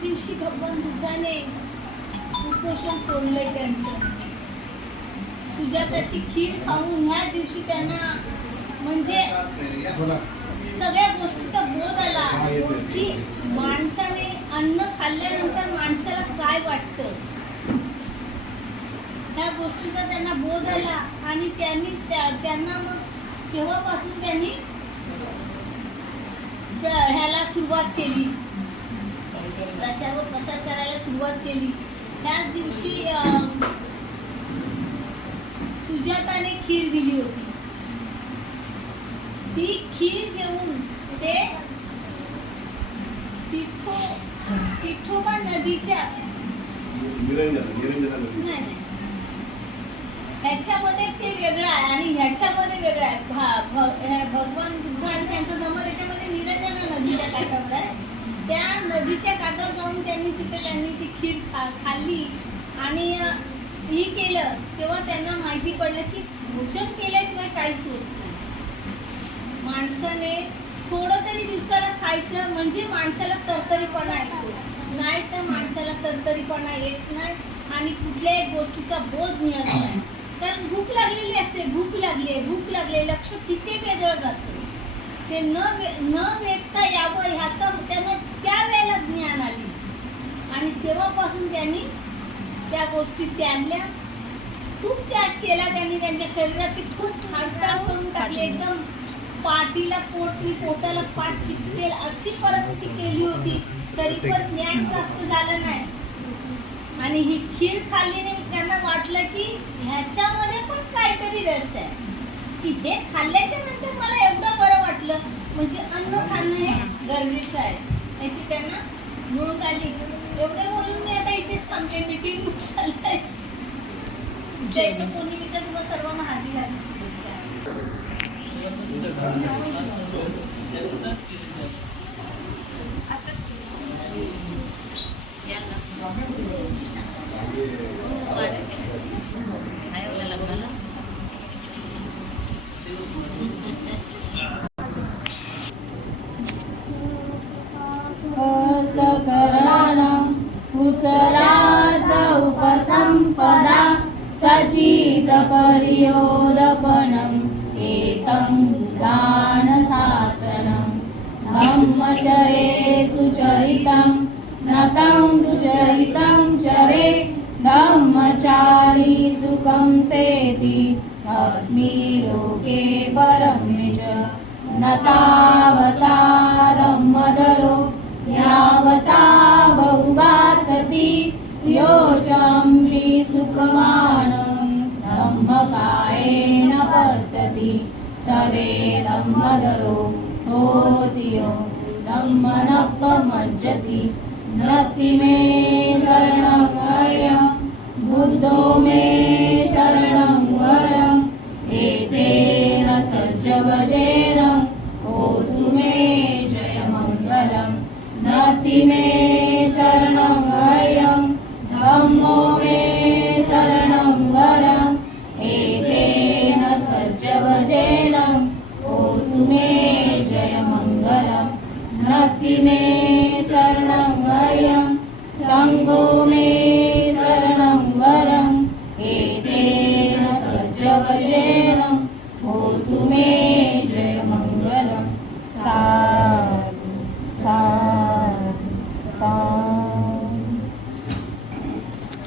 दिवशी भगवान बुद्धाने उपोषण तोडलंय त्यांचं. सुजाताची खीर खाऊन ह्या दिवशी त्यांना म्हणजे सगळ्या गोष्टीचा बोध आला. की माणसाने अन्न खाल्ल्यानंतर माणसाला काय वाटतं? ह्या गोष्टीचा त्यांना बोध आला आणि त्यांनी त्या- त्यांना मग तेव्हापासून त्यांनी त्या- ह्याला सुरुवात केली. प्रचार व प्रसार करायला सुरुवात केली. त्याच दिवशी सुजाताने खीर दिली होती. ती खीर देऊन ते तिठो तिठोबा नदीच्या ह्याच्यामध्ये ते वेगळं आहे आणि ह्याच्यामध्ये वेगळं आहे. भगवान बुद्ध आणि त्यांचं धर्म त्याच्यामध्ये निरंजना नदीच्या काठावर आहे त्या नदीच्या काठावर जाऊन त्यांनी तिथे त्यांनी ती खीर खा खाल्ली. आणि ही केलं तेव्हा त्यांना माहिती पडलं की भोजन केल्याशिवाय काहीच होत नाही. माणसाने थोडं तरी दिवसाला खायचं म्हणजे माणसाला तरतरीपणा येतो. नाही तर माणसाला तरतरीपणा येत नाही आणि कुठल्याही गोष्टीचा बोध मिळत नाही. कारण भूक लागलेली असते भूक लागली आहे भूक लागली आहे, लक्ष तिथे वेगळं जातं. ते न वे न वेधता यावं ह्याचं त्यांना त्या वेळेला ज्ञान आली. आणि तेव्हापासून त्यांनी त्या गोष्टी त्यानल्या खूप त्याग केला त्यांनी त्यांच्या शरीराची खूप हालचाल करून टाकली. एकदम पाठीला पोटली पोटाला पाठ चिकटेल अशी परिस्थिती केली होती. तरी पण ज्ञान प्राप्त झालं नाही. आणि ही खीर खाल्लीने त्यांना वाटलं की ह्याच्यामध्ये पण काहीतरी रस आहे. की हे खाल्ल्याच्या नंतर मला एवढं बरं वाटलं म्हणजे अन्न खाणं हे गरजेचं आहे. याची त्यांना नोंद आली. एवढे बोलून मी आता इथेच थांबते. मीटिंग चाललंय. जैन पौर्णिमेच्या तुम्हाला सर्वांना हार्दिक हार्दिक शुभेच्छा कुशलास उपसम्पदा सचित पर्योदपनम् एतं दानशासनं ब्रह्मचरे सुचरितं नतं दुचरितं चरे ब्रह्मचारी सुखं सेति अस्मि लोके परं च न तावता सवेदं सवेदम्मदरो होतियो ब्रह्मनपमज्जति नति मे शरणमय बुद्धो मे शरणं वरम् एतेन सज्जवजेन होतु मे जयमङ्गलम्। नति मे सज्जवजेन होतु मे जयमङ्गलम्। नति मे शरणं वयं सङ्गो मे